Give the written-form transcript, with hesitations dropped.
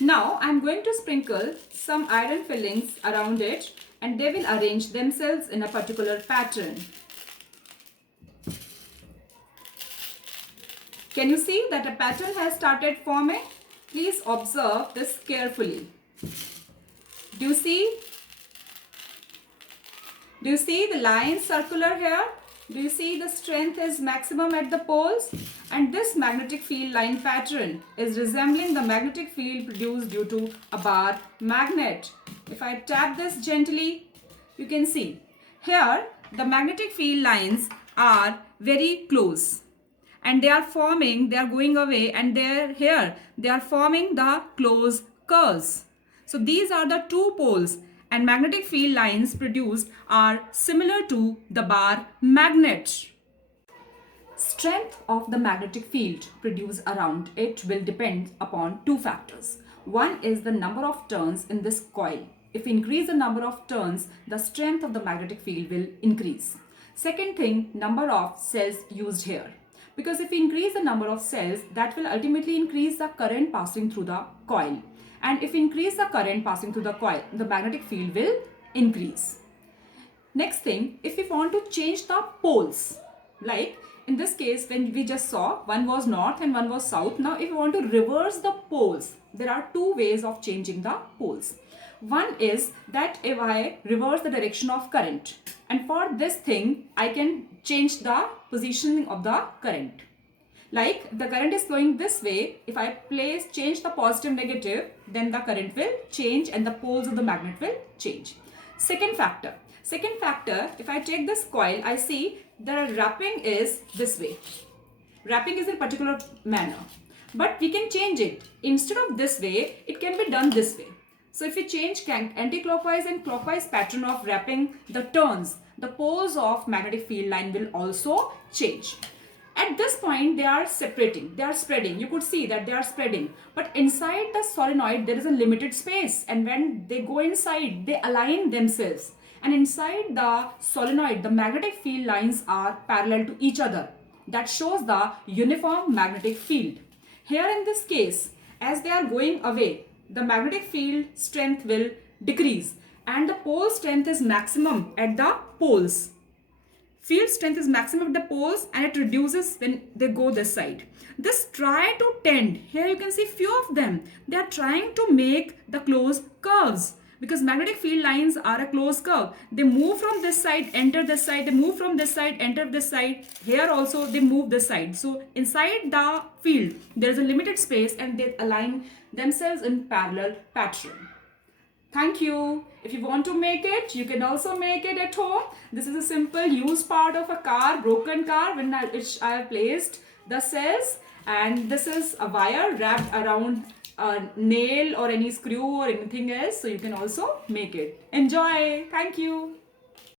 Now I am going to sprinkle some iron fillings around it and they will arrange themselves in a particular pattern. Can you see that a pattern has started forming? Please observe this carefully. Do you see? Do you see the line circular here? Do you see the strength is maximum at the poles? And this magnetic field line pattern is resembling the magnetic field produced due to a bar magnet. If I tap this gently, you can see. Here, the magnetic field lines are very close. And they are forming, they are going away, and they are forming the close curves. So these are the two poles, and magnetic field lines produced are similar to the bar magnet. Strength of the magnetic field produced around it will depend upon two factors. One is the number of turns in this coil. If we increase the number of turns, the strength of the magnetic field will increase. Second thing, number of cells used here. Because if we increase the number of cells, that will ultimately increase the current passing through the coil. And if we increase the current passing through the coil, the magnetic field will increase. Next thing, if we want to change the poles, like in this case when we just saw one was north and one was south. Now if we want to reverse the poles, there are two ways of changing the poles. One is that if I reverse the direction of current, and for this thing I can change the positioning of the current. Like the current is flowing this way, if I change the positive negative, then the current will change and the poles of the magnet will change. Second factor, if I take this coil, I see the wrapping is this way. Wrapping is in a particular manner, but we can change it. Instead of this way, it can be done this way. So if we change anti-clockwise and clockwise pattern of wrapping the turns, the poles of magnetic field line will also change. At this point, they are separating, they are spreading. You could see that they are spreading. But inside the solenoid, there is a limited space. And when they go inside, they align themselves. And inside the solenoid, the magnetic field lines are parallel to each other. That shows the uniform magnetic field. Here in this case, as they are going away, the magnetic field strength will decrease and the pole strength is maximum at the poles. Field strength is maximum at the poles and it reduces when they go this side. This try to tend, here you can see few of them, they are trying to make the closed curves because magnetic field lines are a closed curve. They move from this side, enter this side, they move from this side, enter this side. Here also they move this side. So inside the field, there is a limited space and they align themselves in parallel pattern. Thank you. If you want to make it, you can also make it at home. This is a simple used part of a car, broken car, which I have placed the cells, and this is a wire wrapped around a nail or any screw or anything else. So you can also make it. Enjoy. Thank you.